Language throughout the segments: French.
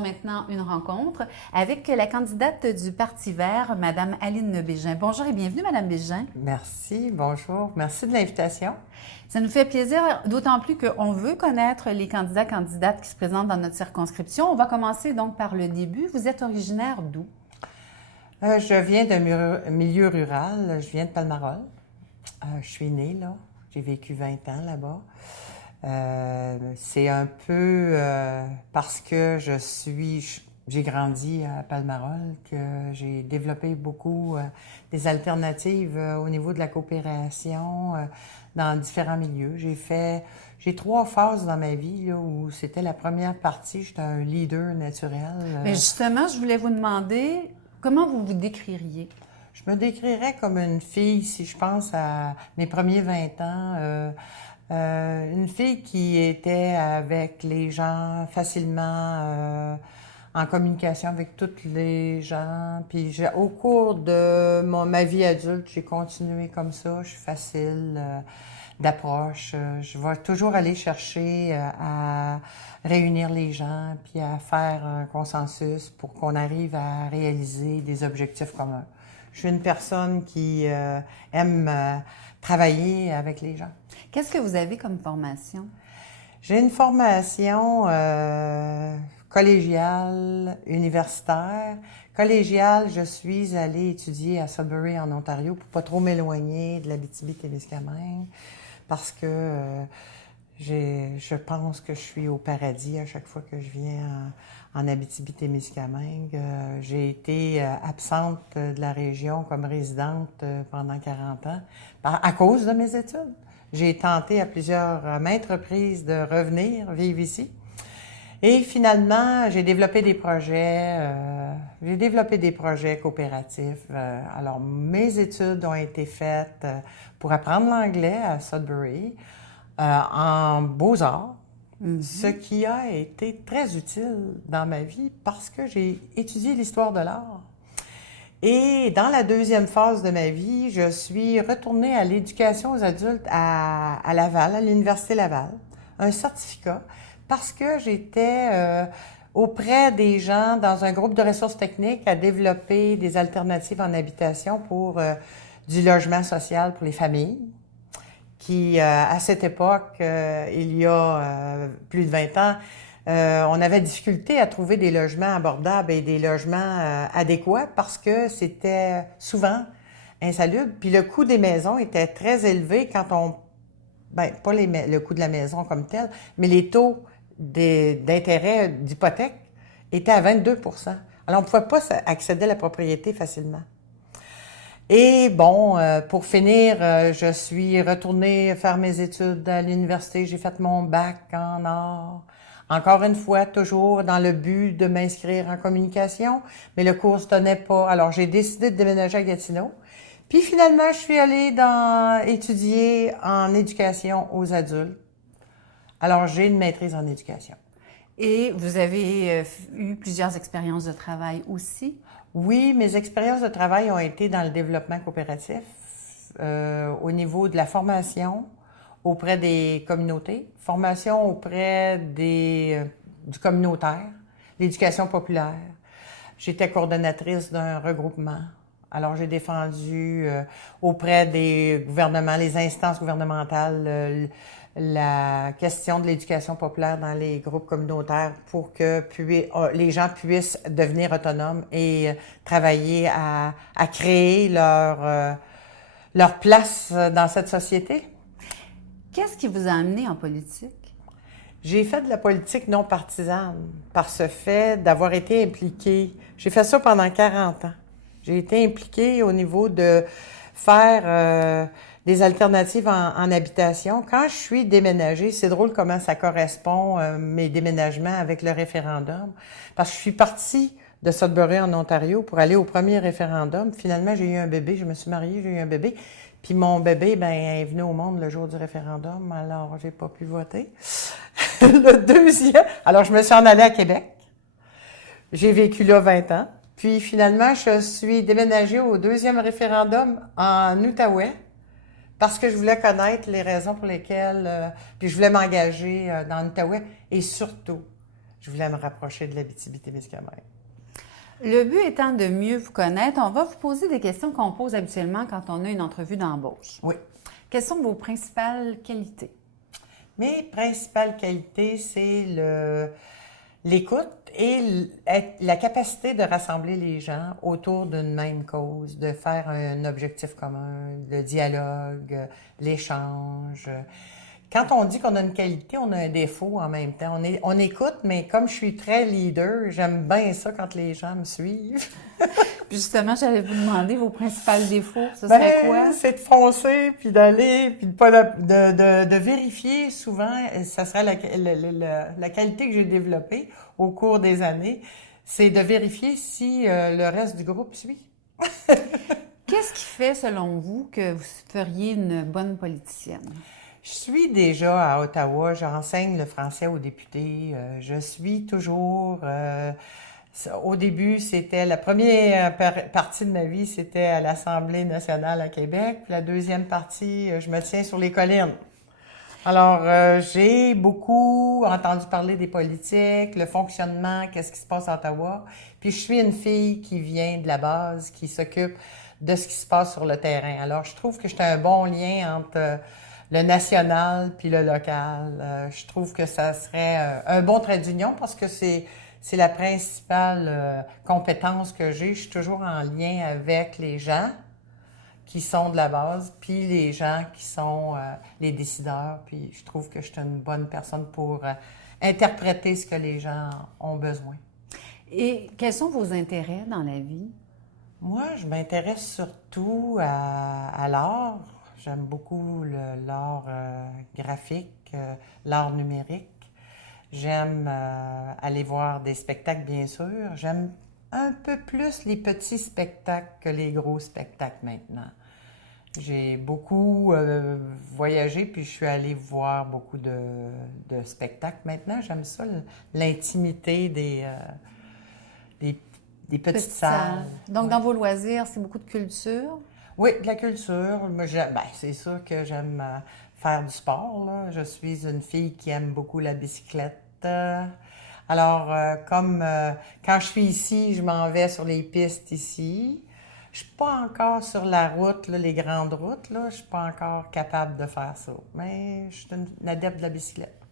faisons maintenant une rencontre avec la candidate du Parti vert, Mme Aline Bégin. Bonjour et bienvenue, Mme Bégin. Merci, bonjour. Merci de l'invitation. Ça nous fait plaisir, d'autant plus qu'on veut connaître les candidates qui se présentent dans notre circonscription. On va commencer donc par le début. Vous êtes originaire d'où? Je viens d'un milieu rural, je viens de Palmarol. Je suis née là, j'ai vécu 20 ans là-bas. C'est un peu parce que j'ai grandi à Palmarol que j'ai développé beaucoup des alternatives au niveau de la coopération dans différents milieux. J'ai 3 phases dans ma vie là, où c'était la première partie, j'étais un leader naturel. Mais justement, je voulais vous demander, comment vous vous décririez? Je me décrirais comme une fille, si je pense à mes premiers 20 ans, une fille qui était avec les gens facilement, en communication avec tous les gens. Puis au cours de ma vie adulte, j'ai continué comme ça. Je suis facile d'approche. Je vais toujours aller chercher à réunir les gens, puis à faire un consensus pour qu'on arrive à réaliser des objectifs communs. Je suis une personne qui aime travailler avec les gens. Qu'est-ce que vous avez comme formation? J'ai une formation collégiale, universitaire. Collégiale, je suis allée étudier à Sudbury, en Ontario, pour pas trop m'éloigner de l'Abitibi-Témiscamingue, parce que je pense que je suis au paradis à chaque fois que je viens en Abitibi-Témiscamingue. J'ai été absente de la région comme résidente pendant 40 ans à cause de mes études. J'ai tenté à maintes reprises de revenir vivre ici. Et finalement, j'ai développé des projets coopératifs. Alors, mes études ont été faites pour apprendre l'anglais à Sudbury en beaux-arts, ce qui a été très utile dans ma vie parce que j'ai étudié l'histoire de l'art. Et dans la deuxième phase de ma vie, je suis retournée à l'éducation aux adultes à Laval, à l'Université Laval, un certificat, parce que j'étais auprès des gens dans un groupe de ressources techniques à développer des alternatives en habitation pour du logement social pour les familles, qui, à cette époque, il y a plus de 20 ans, on avait difficulté à trouver des logements abordables et des logements adéquats parce que c'était souvent insalubre. Puis le coût des maisons était très élevé pas le coût de la maison comme tel, mais les taux d'intérêt d'hypothèque étaient à 22 %. Alors, on ne pouvait pas accéder à la propriété facilement. Et bon, pour finir, je suis retournée faire mes études à l'université. J'ai fait mon bac en art. Encore une fois, toujours dans le but de m'inscrire en communication, mais le cours ne se tenait pas. Alors, j'ai décidé de déménager à Gatineau. Puis finalement, je suis allée étudier en éducation aux adultes. Alors, j'ai une maîtrise en éducation. Et vous avez eu plusieurs expériences de travail aussi? Oui, mes expériences de travail ont été dans le développement coopératif, au niveau de la formation auprès des communautés, formation auprès du communautaire, l'éducation populaire. J'étais coordonnatrice d'un regroupement. Alors, j'ai défendu auprès des gouvernements, les instances gouvernementales, la question de l'éducation populaire dans les groupes communautaires pour que les gens puissent devenir autonomes et travailler à créer leur place dans cette société. Qu'est-ce qui vous a amené en politique? J'ai fait de la politique non partisane par ce fait d'avoir été impliquée. J'ai fait ça pendant 40 ans. J'ai été impliquée au niveau de faire des alternatives en habitation. Quand je suis déménagée, c'est drôle comment ça correspond, mes déménagements avec le référendum, parce que je suis partie de Sudbury en Ontario pour aller au premier référendum. Finalement, j'ai eu un bébé, je me suis mariée, j'ai eu un bébé. Puis mon bébé, est venu au monde le jour du référendum, alors j'ai pas pu voter. Le deuxième, alors je me suis en allée à Québec. J'ai vécu là 20 ans. Puis finalement, je suis déménagée au deuxième référendum en Outaouais parce que je voulais connaître les raisons pour lesquelles, puis je voulais m'engager dans l'Outaouais et surtout je voulais me rapprocher de l'Abitibi-Témiscamingue. Le but étant de mieux vous connaître, on va vous poser des questions qu'on pose habituellement quand on a une entrevue d'embauche. Oui. Quelles sont vos principales qualités? Mes principales qualités, c'est l'écoute et la capacité de rassembler les gens autour d'une même cause, de faire un objectif commun, le dialogue, l'échange. Quand on dit qu'on a une qualité, on a un défaut en même temps. On écoute, mais comme je suis très leader, j'aime bien ça quand les gens me suivent. Puis justement, j'allais vous demander vos principaux défauts. Ce serait quoi? C'est de foncer, puis d'aller, puis de vérifier souvent, ça serait la qualité que j'ai développée au cours des années, c'est de vérifier si le reste du groupe suit. Qu'est-ce qui fait, selon vous, que vous feriez une bonne politicienne? Je suis déjà à Ottawa, j'enseigne le français aux députés, je suis toujours... au début, c'était la première partie de ma vie, c'était à l'Assemblée nationale à Québec. Puis la deuxième partie, je me tiens sur les collines. Alors, j'ai beaucoup entendu parler des politiques, le fonctionnement, qu'est-ce qui se passe à Ottawa. Puis je suis une fille qui vient de la base, qui s'occupe de ce qui se passe sur le terrain. Alors, je trouve que j'ai un bon lien entre le national puis le local. Je trouve que ça serait un bon trait d'union parce que c'est la principale compétence que j'ai. Je suis toujours en lien avec les gens qui sont de la base, puis les gens qui sont les décideurs. Puis je trouve que je suis une bonne personne pour interpréter ce que les gens ont besoin. Et quels sont vos intérêts dans la vie? Moi, je m'intéresse surtout à l'art. J'aime beaucoup l'art graphique, l'art numérique. J'aime aller voir des spectacles, bien sûr. J'aime un peu plus les petits spectacles que les gros spectacles maintenant. J'ai beaucoup voyagé, puis je suis allée voir beaucoup de spectacles maintenant. J'aime ça, l'intimité des petites salles. Donc, ouais. Dans vos loisirs, c'est beaucoup de culture? Oui, de la culture. C'est sûr que j'aime faire du sport, là. Je suis une fille qui aime beaucoup la bicyclette. Alors, quand je suis ici, je m'en vais sur les pistes ici. Je suis pas encore sur la route, là, les grandes routes, là. Je suis pas encore capable de faire ça. Mais je suis une adepte de la bicyclette.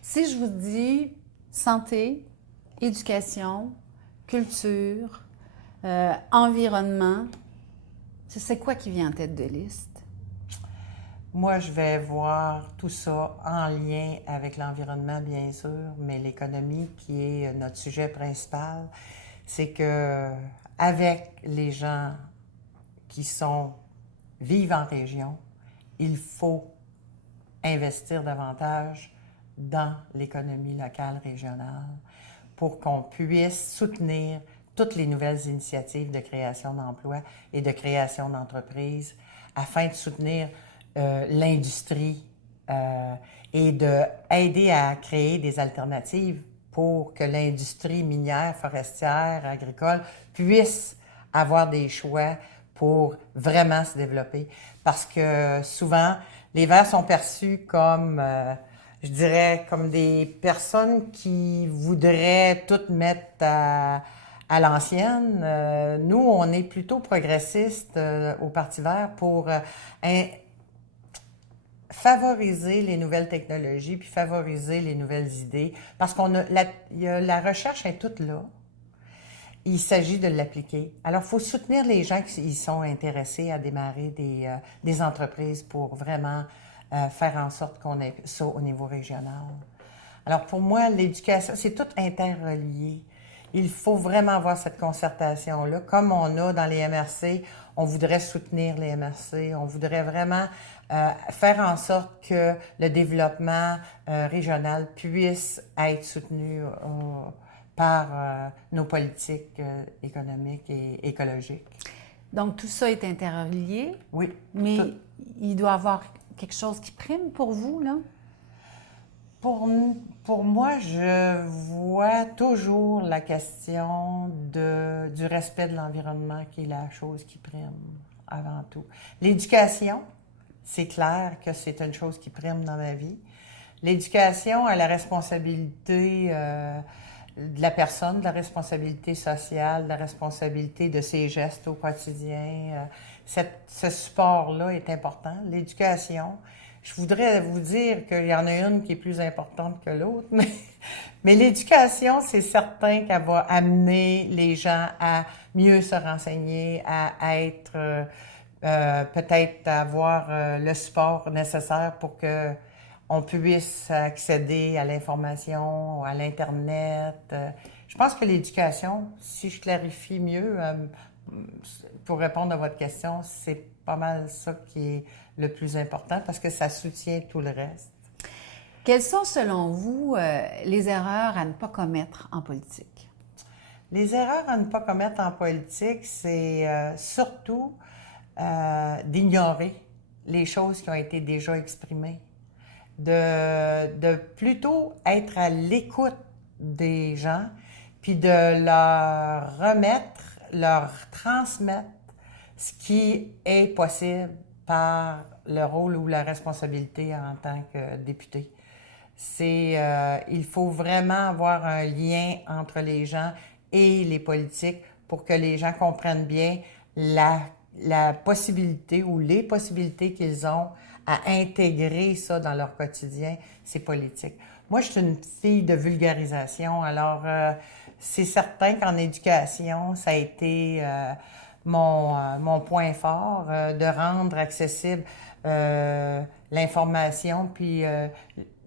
Si je vous dis santé, éducation, culture, environnement, c'est quoi qui vient en tête de liste? Moi, je vais voir tout ça en lien avec l'environnement, bien sûr, mais l'économie, qui est notre sujet principal, c'est que avec les gens qui vivent en région, il faut investir davantage dans l'économie locale, régionale, pour qu'on puisse soutenir toutes les nouvelles initiatives de création d'emplois et de création d'entreprises afin de soutenir l'industrie et d'aider à créer des alternatives pour que l'industrie minière, forestière, agricole puisse avoir des choix pour vraiment se développer. Parce que souvent, les Verts sont perçus comme, je dirais, comme des personnes qui voudraient tout mettre à l'ancienne. Nous, on est plutôt progressistes au Parti vert pour favoriser les nouvelles technologies puis favoriser les nouvelles idées parce la recherche est toute là. Il s'agit de l'appliquer. Alors, il faut soutenir les gens qui sont intéressés à démarrer des entreprises pour vraiment faire en sorte qu'on ait ça au niveau régional. Alors, pour moi, l'éducation, c'est tout interrelié. Il faut vraiment avoir cette concertation-là. Comme on a dans les MRC, on voudrait soutenir les MRC, on voudrait vraiment faire en sorte que le développement régional puisse être soutenu par nos politiques économiques et écologiques. Donc, tout ça est interrelié. Oui. Mais il doit y avoir quelque chose qui prime pour vous, là? Pour moi, je vois toujours la question du respect de l'environnement qui est la chose qui prime avant tout. L'éducation, c'est clair que c'est une chose qui prime dans ma vie. L'éducation a la responsabilité de la personne, de la responsabilité sociale, de la responsabilité de ses gestes au quotidien. Ce support-là est important. L'éducation, je voudrais vous dire qu'il y en a une qui est plus importante que l'autre, mais l'éducation, c'est certain qu'elle va amener les gens à mieux se renseigner, à être, peut-être avoir le support nécessaire pour que on puisse accéder à l'information, à l'Internet. Je pense que l'éducation, si je clarifie mieux, pour répondre à votre question, c'est pas mal ça qui est le plus important parce que ça soutient tout le reste. Quelles sont, selon vous, les erreurs à ne pas commettre en politique? Les erreurs à ne pas commettre en politique, c'est surtout d'ignorer les choses qui ont été déjà exprimées. De plutôt être à l'écoute des gens, puis de leur remettre, leur transmettre ce qui est possible par le rôle ou la responsabilité en tant que député. Il faut vraiment avoir un lien entre les gens et les politiques pour que les gens comprennent bien la possibilité ou les possibilités qu'ils ont à intégrer ça dans leur quotidien, c'est politique. Moi, je suis une fille de vulgarisation, alors c'est certain qu'en éducation, ça a été mon point fort, de rendre accessible l'information. Puis,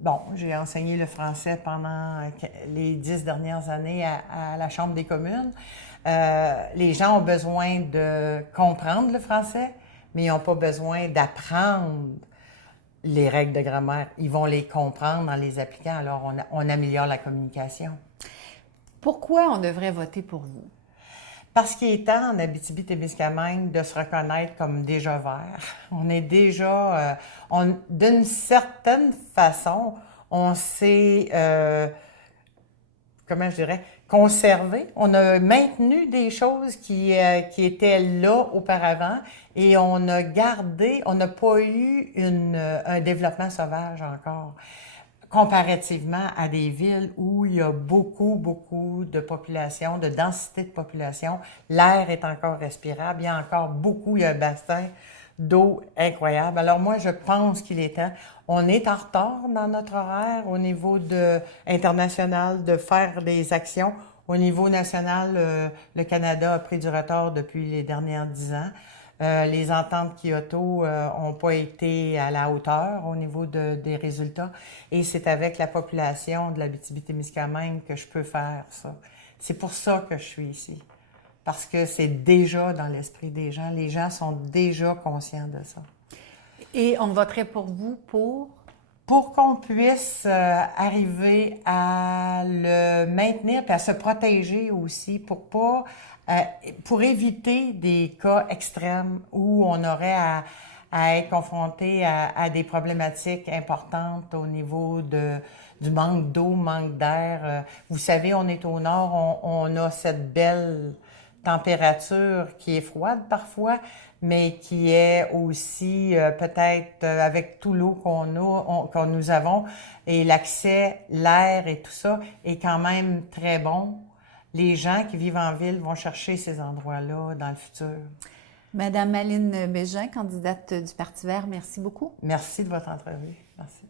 bon, j'ai enseigné le français pendant les 10 dernières années à la Chambre des communes. Les gens ont besoin de comprendre le français, mais ils n'ont pas besoin d'apprendre les règles de grammaire. Ils vont les comprendre en les appliquant, alors on améliore la communication. Pourquoi on devrait voter pour vous? Parce qu'il est temps en Abitibi-Témiscamingue de se reconnaître comme déjà vert. On est déjà... d'une certaine façon, on s'est... comment je dirais, conservé. On a maintenu des choses qui étaient là auparavant et on a gardé, on n'a pas eu un développement sauvage encore, comparativement à des villes où il y a beaucoup, beaucoup de population, de densité de population. L'air est encore respirable, il y a encore beaucoup, il y a un bassin d'eau incroyable. Alors moi, je pense qu'il est temps. On est en retard dans notre horaire au niveau international de faire des actions. Au niveau national, le Canada a pris du retard depuis les dernières 10 ans. Les ententes Kyoto n'ont pas été à la hauteur au niveau des résultats. Et c'est avec la population de l'Abitibi-Témiscamingue que je peux faire ça. C'est pour ça que je suis ici. Parce que c'est déjà dans l'esprit des gens. Les gens sont déjà conscients de ça. Et on voterait pour vous pour? Pour qu'on puisse arriver à le maintenir et à se protéger aussi, pour éviter des cas extrêmes où on aurait à être confronté à des problématiques importantes au niveau du manque d'eau, manque d'air. Vous savez, on est au nord, on a cette belle température qui est froide parfois, mais qui est aussi peut-être avec tout l'eau que nous avons et l'accès, l'air et tout ça est quand même très bon. Les gens qui vivent en ville vont chercher ces endroits-là dans le futur. Madame Aline Bégin, candidate du Parti vert, merci beaucoup. Merci de votre entrevue. Merci.